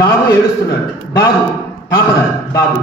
బాబు ఏడుస్తున్నాడు. బాబు పాపరాదు బాబు.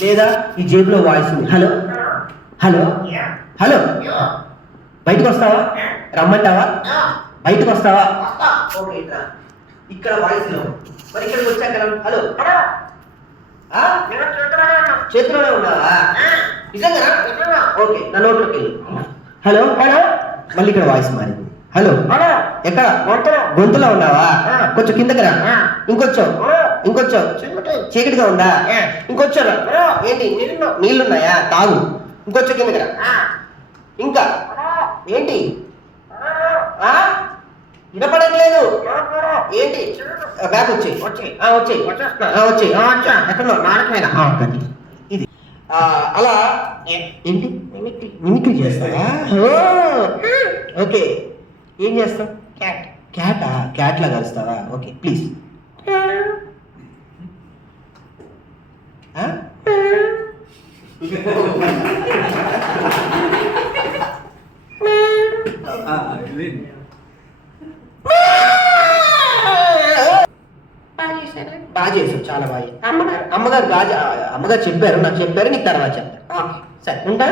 లేదా ఈ జేబులో వాయిస్ ఉంది. హలో? హలో? హలో? బయటకు వస్తావా? రమ్మంటావా? బయటకు వస్తావా. ఇక్కడ వాయిస్లో. మరి ఇక్కడికి వచ్చాక హలో? చేతిలోనే ఉన్నావా? నిజంగా ఓకే నా నోట్లోకి వెళ్ళు. హలో? హలో? మళ్ళీ ఇక్కడ వాయిస్ మారింది. హలో ఎక్కడ? గొంతులో. ఉన్నావా? కొంచెం కిందకి రా ఇంకొచ్చో ఇంకొచ్చో చీకటిగా ఉందా? ఇంకొచ్చో. ఏంటి? నీళ్ళున్నాయా? తాగు. ఇంకొచ్చో కిందకి రా ఇంకా? ఏంటి? వినపడట్లేదు. ఏంటి? ఆ, బ్యాగ్ వచ్చి. వచ్చి వచ్చి వచ్చి ఎక్కడ ఇది. అలా. ఏంటి? మిమిక్రీ. చేస్తావా? ఓకే ఏం చేస్తావు? క్యాట్. క్యాటా? క్యాట్ లా కలుస్తావా? ఓకే ప్లీజ్ బాగా చేసావు చాలా బాగా అమ్మగారు. అమ్మగారు బాగా అమ్మగారు చెప్పారు నాకు చెప్పారు నీకు తర్వాత చెప్తాను. సరే ఉంటా?